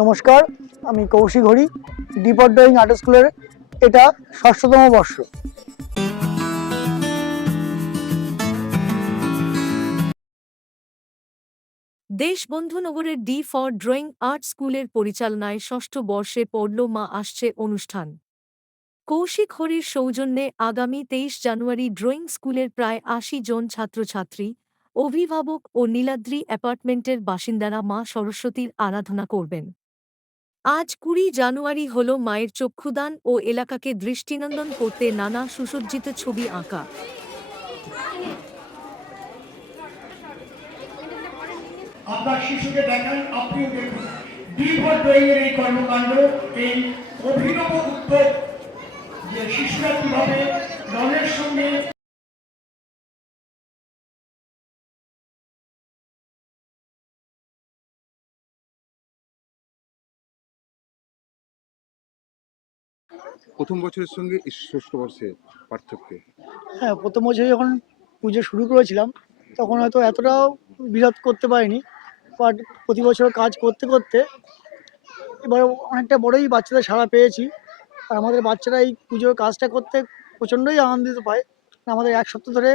নমস্কার, আমি কৌশিক হরি। ডিপট ড্রয়িং আর্ট স্কুলের এটা ৬ষ্ঠতম বর্ষ। দেশবন্ধু নগরের ডি ফর ড্রয়িং আর্ট স্কুলের পরিচালনায় ৬ষ্ঠ বর্ষে পড়ল মা আসছে অনুষ্ঠান। কৌশিক হরির সৌজন্যে আগামী ২৩ জানুয়ারি ড্রয়িং স্কুলের প্রায় ৮০ জন ছাত্রছাত্রী, অভিভাবক ও নীলাদ্রি অ্যাপার্টমেন্টের বাসিন্দারা মা সরস্বতীর আরাধনা করবেন। আজ ২০ জানুয়ারি হল মায়ের চক্ষুদান ও এলাকাকে দৃষ্টিনন্দন করতে নানা সুসজ্জিত ছবি আঁকা। আপনার শিশুকে দেখান, আপনিও দেখুন। ডিফর ড্রয়িং এর এই কর্মকাণ্ড, এই অভিনব উদ্যোগ যে শিশুরা কিভাবে রঙের সঙ্গে প্রথম বছরের সঙ্গে এই ষষ্ঠ বর্ষের পার্থক্য। হ্যাঁ, প্রথম বছর যখন পুজো শুরু করেছিলাম তখন হয়তো এতটাও বিরোধ করতে পারিনি, বাট প্রতি বছর কাজ করতে করতে এবার অনেকটা বড়ই বাচ্চাদের সাড়া পেয়েছি। আর আমাদের বাচ্চারা এই পুজোর কাজটা করতে প্রচণ্ডই আনন্দিত পায়। আমাদের এক সপ্তাহ ধরে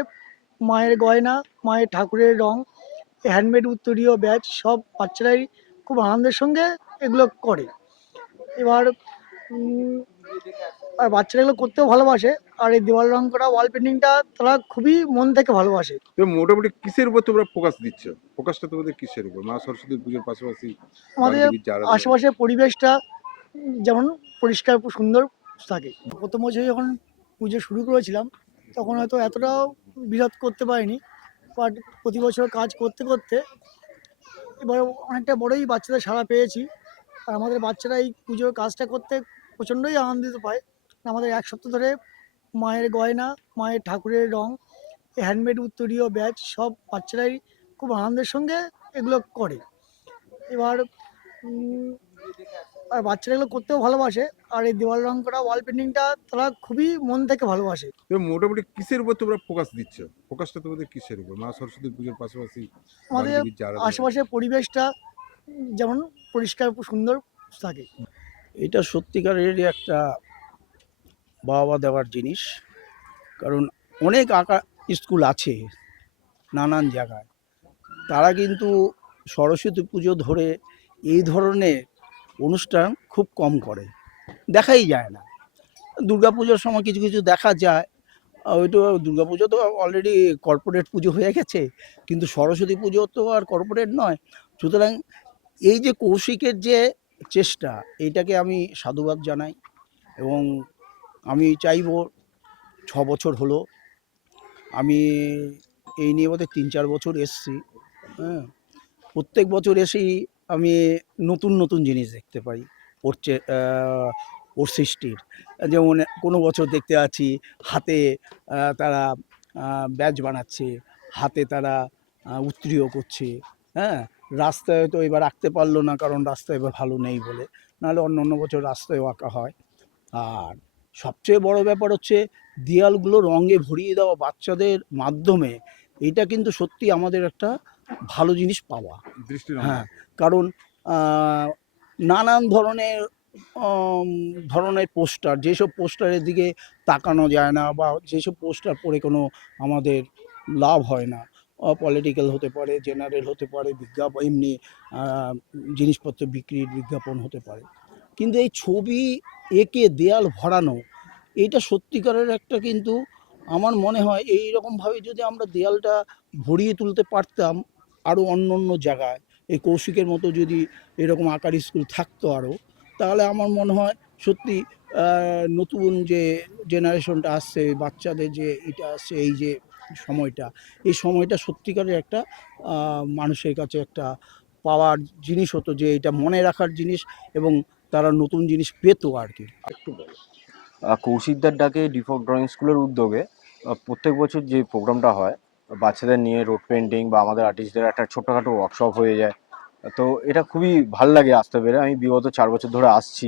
মায়ের গয়না, মায়ের ঠাকুরের রং, হ্যান্ডমেড উত্তরীয় ব্যাচ সব বাচ্চারাই খুব আনন্দের সঙ্গে এগুলো করে। এবার আর বাচ্চারা এগুলো করতেও ভালোবাসে। আর এই দেওয়াল রং করা, ওয়াল পেন্টিংটা তারা খুবই মন থেকে ভালোবাসে। তো মোটামুটি কিসের উপর তোমরা ফোকাস দিচ্ছ? ফোকাসটা তোমাদের কিসের উপর? মা সরস্বতী পুজোর পাশাপাশি আমাদের বাগদেবীর যে আরাধনা। আশেপাশের পরিবেশটা যেমন পরিষ্কার সুন্দর থাকে। প্রথম বছর যখন পুজো শুরু করেছিলাম তখন হয়তো এতটাও বিরোধ করতে পারিনি, বাট প্রতি বছর কাজ করতে করতে এবার অনেকটা বড়ই বাচ্চাদের সাড়া পেয়েছি। আর আমাদের বাচ্চারা এই পুজোর কাজটা করতে প্রচণ্ডই আনন্দিত পায়। আমাদের এক সপ্তাহ ধরে মায়ের গয়না, মায়ের ঠাকুরের রং, হ্যান্ডমেড উত্তরীয় ব্যাচ সব বাচ্চারাই খুব আনন্দের সঙ্গে এগুলো করে। এবার আর বাচ্চারা এগুলো করতেও ভালোবাসে। আর এই দেওয়াল রং করা, ওয়াল পেন্টিংটা তারা খুবই মন থেকে ভালোবাসে। তো মোটামুটি কিসের উপর তোমরা ফোকাস দিচ্ছ? ফোকাসটা তোমাদের কিসের উপর? মা সরস্বতী পুজোর পাশাপাশি আমাদের বাগদেবীর যে আরাধনা। আশেপাশের পরিবেশটা যেমন পরিষ্কার সুন্দর থাকে। এটা সত্যিকারেরই একটা বাহবা দেওয়ার জিনিস। কারণ অনেক আঁকা স্কুল আছে নানান জায়গায়, তারা কিন্তু সরস্বতী পুজো ধরে এই ধরনের অনুষ্ঠান খুব কম করে, দেখাই যায় না। দুর্গাপুজোর সময় কিছু কিছু দেখা যায়, ওইটা দুর্গাপুজো তো অলরেডি কর্পোরেট পুজো হয়ে গেছে, কিন্তু সরস্বতী পুজো তো আর কর্পোরেট নয়। সুতরাং এই যে কৌশিকের যে চেষ্টা, এইটাকে আমি সাধুবাদ জানাই। এবং আমি চাইব, 6 বছর হলো আমি এই নিয়ে বোধহয় 3-4 বছর এসছি। হ্যাঁ, প্রত্যেক বছর এসেই আমি নতুন নতুন জিনিস দেখতে পাই ওর সৃষ্টির। যেমন কোনো বছর দেখতে পাচ্ছি হাতে তারা ব্যাজ বানাচ্ছে, হাতে তারা উত্তরীয় করছে। হ্যাঁ, রাস্তায় তো এবার আঁকতে পারলো না, কারণ রাস্তা এবার ভালো নেই বলে, নাহলে অন্য অন্য বছর রাস্তায়ও আঁকা হয়। আর সবচেয়ে বড় ব্যাপার হচ্ছে দেয়ালগুলো রঙে ভরিয়ে দেওয়া বাচ্চাদের মাধ্যমে। এটা কিন্তু সত্যি আমাদের একটা ভালো জিনিস পাওয়া। হ্যাঁ, কারণ নানান ধরনের পোস্টার, যেসব পোস্টারের দিকে তাকানো যায় না, বা যেসব পোস্টার পড়ে কোনো আমাদের লাভ হয় না, পলিটিক্যাল হতে পারে, জেনারেল হতে পারে, বিজ্ঞাপন এমনি জিনিসপত্র বিক্রির বিজ্ঞাপন হতে পারে, কিন্তু এই ছবি এঁকে দেয়াল ভরানো, এইটা সত্যিকারের একটা, কিন্তু আমার মনে হয় এই রকমভাবে যদি আমরা দেয়ালটা ভরিয়ে তুলতে পারতাম আরও অন্য অন্য জায়গায়, এই কৌশিকের মতো যদি এরকম আঁকার স্কুল থাকতো আরও, তাহলে আমার মনে হয় সত্যি নতুন যে জেনারেশনটা আসছে, বাচ্চাদের যে এটা আসছে, এই যে সময়টা, এই সময়টা সত্যিকারের একটা মানুষের কাছে একটা পাওয়ার জিনিস হতো, যে এটা মনে রাখার জিনিস, এবং তারা নতুন জিনিস পেতো আর কি। একটু বলো। কৌশিকদার ডাকে ডিফল্ট ড্রয়িং স্কুলের উদ্যোগে প্রত্যেক বছর যে প্রোগ্রামটা হয়, বাচ্চাদের নিয়ে রোড পেন্টিং বা আমাদের আর্টিস্টদের একটা ছোটোখাটো ওয়ার্কশপ হয়ে যায়। তো এটা খুবই ভাল লাগে আসতে পেরে। আমি বিগত 4 বছর ধরে আসছি,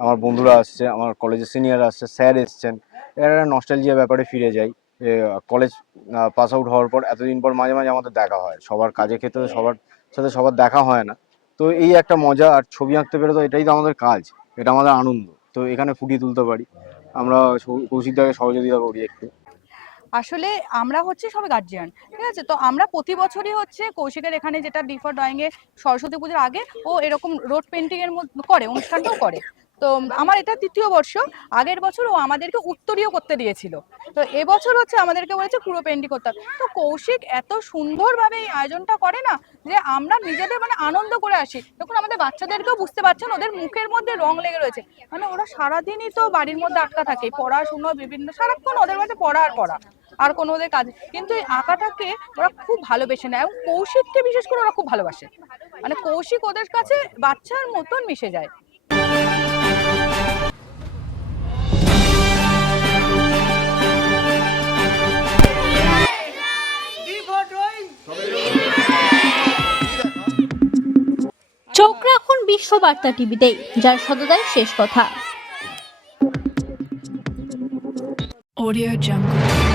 আমার বন্ধুরা আসছে, আমার কলেজের সিনিয়র আসছে, স্যার এসছেন। এর একটা নস্টালজিয়া ব্যাপারে ফিরে যাই। যে কলেজ পাস আউট হওয়ার পর এতদিন পর মাঝে মাঝে আমাদের দেখা হয়, সবার কাজের ক্ষেত্রে সবার সাথে সবার দেখা হয় না। তো তো এই একটা মজা, আর ছবি আঁকতে পেরে তো এটাই তো আমাদের কাজ, এটা আমাদের আনন্দ, তো এখানে ফুটিয়ে তুলতে পারি। আমরা কৌশিক দাকে সহযোগিতা করি একটু। আসলে আমরা হচ্ছে সব গার্জিয়ান, ঠিক আছে? তো আমরা প্রতি বছরই হচ্ছে কৌশিকের এখানে যেটা ডিফার ড্রয়িং এ সরস্বতী পুজোর আগে ও এরকম রোড পেন্টিং এর মধ্যে করে, অনুষ্ঠানটাও করে। তো আমার এটা ৩য় বর্ষ। আগের বছর ও আমাদেরকে উত্তরীয় করতে দিয়েছিল, তো এবছর হচ্ছে আমাদেরকে বলেছে পুরো পেন্টিং করতে হবে। তো কৌশিক এত সুন্দরভাবে এই আয়োজনটা করে না, যে আমরা নিজেদের মানে আনন্দ করে আসি। তখন আমাদের বাচ্চাদেরকেও বুঝতে পারছেন, ওদের মুখের মধ্যে রং লেগে রয়েছে, মানে ওরা সারাদিনই তো বাড়ির মধ্যে আটকা থাকে, পড়াশুনো বিভিন্ন, সারাক্ষণ ওদের মধ্যে পড়া আর পড়া, আর কোনো ওদের কাজ। কিন্তু এই আঁকাটাকে ওরা খুব ভালোবেসে নেয়, এবং কৌশিককে বিশেষ করে ওরা খুব ভালোবাসে, মানে কৌশিক ওদের কাছে বাচ্চার মতন মিশে যায়। চোখ রাখুন বিশ্ববার্তা টিভিতে, যার সততাই শেষ কথা। Audio Jungle.